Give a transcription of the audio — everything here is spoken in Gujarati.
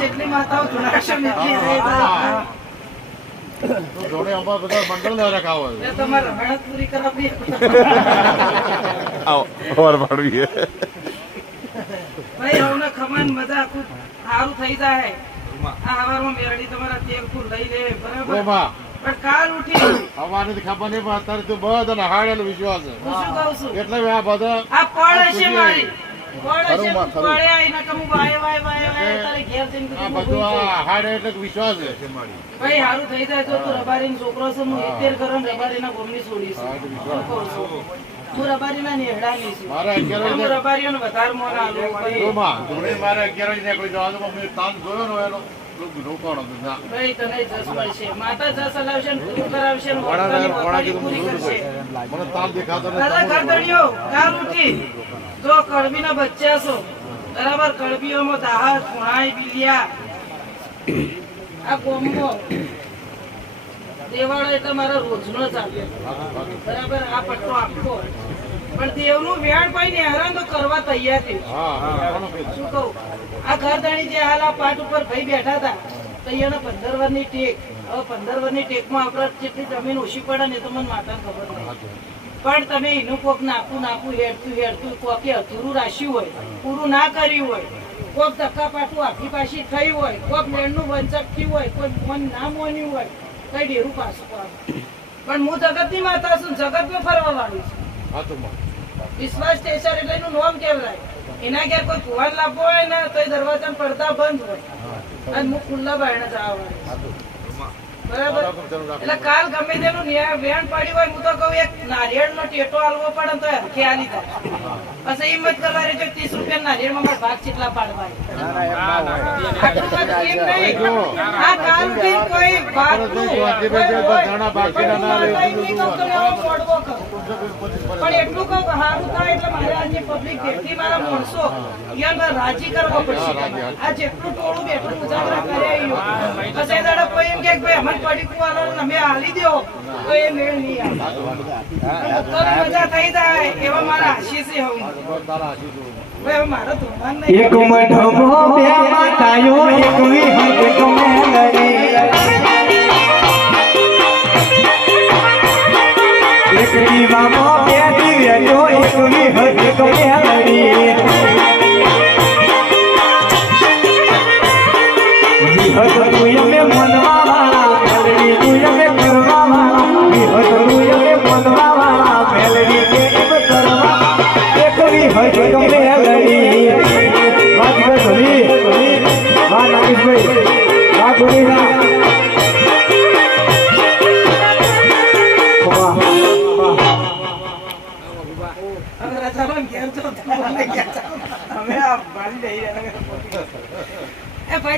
જેટલી માતાઓ છે. છે. મજા આખું સારું થઈ જાય. હવારમાં મેરડી તમારા તેલ ફૂલ લઈ લે બરાબર? પણ કાલ ઉઠી. અમારે ખબર નહીં પણ અત્યારે તું બધા હાડેલો વિશ્વાસ છે. હું શું કહું છું? એટલે આ બધા આ પડ હશે મારી. ખરું ખરું. પડે આવીને કે હું વાય વાય વાય વાય તારે ઘેર જઈને આ બધું આ હાડે એટલે વિશ્વાસ છે. ભાઈ હારું થઈ જાય તો તું રબારી છોકરો છે હું ઇત્તેર કરોડ રબારીના ગોમની છોડીશ હા, છું. મારે અગિયાર હું વાગે વધારે મોન આલું મારે અગિયાર નીકળી જવાનું તાન જોયો ને એનો. ના જો બચ્ચા છો બરાબર કડબીઓમાં દાહત કુણાઈ બિલિયા. આ કોમો દેવાળો એટલે મારો રોજનો ચાલે બરાબર આ પટ્ટો આખો પણ દેવનું વેણ પાઈને હેરાન તો કરવા તૈયાર છે? શું કહું? આ ઘરધણી જે હાલ આ પાટ ઉપર ભાઈ બેઠા હતા તો એને પંદર વર્ષની ટેક હવે પંદર વર્ષની ટેકમાં આપણે જેટલી જમીન ઓછી પડે ને તો મને માતા ખબર નહીં. પણ તમે એનું કોક નાખું નાખું હેડતું હેડતું કોકે અધૂરું રાખ્યું હોય પૂરું ના કર્યું હોય કોક ધક્કા પાટું આખી પાછી થઈ હોય કોક લેણનું વંચક થયું હોય કોઈ મન ના મોન્યું હોય કઈ ડેરું પાછું પણ હું જગતની માતા છું જગતમાં ફરવા વાળું છું. માં. વિશ્વાસ સ્ટેશન એટલે એનું નામ કેવડાય એના ઘેર કોઈ કુવાન લાભો હોય ને તો એ દરવાજા પડતા બંધ હોય. અને હું ખુલ્લા બાયણે જવા બરાબર? એટલે કાલ ગમે તેનું વેણ પાડી હોય હું તો કહું એક નારિયેળનો ટેટો હાલવો પડે તો હરખે પછી ત્રીસ રૂપિયા નારિયેળમાં મારે ભાગ ચેટલા પાડવા. કોઈ ના પણ એટલું કહું સારું થાય એટલે મારે આજે પબ્લિક ભેગી મારા માણસો ઈયોને રાજી કરવો પડશે. આ જેટલું ટોળું બેઠું ઉજાગરા કરે પછી દાડા કોઈ એમ કે ભાઈ અમને પડી કુવાનો તમે હાલી દ્યો, તો એ મેળ નહીં આવે. મજા થઈ જાય એવા મારા આશીષ હું. ભાઈ મારો એક મઠમો બે માતાયો એક વિહંગ ભાઈ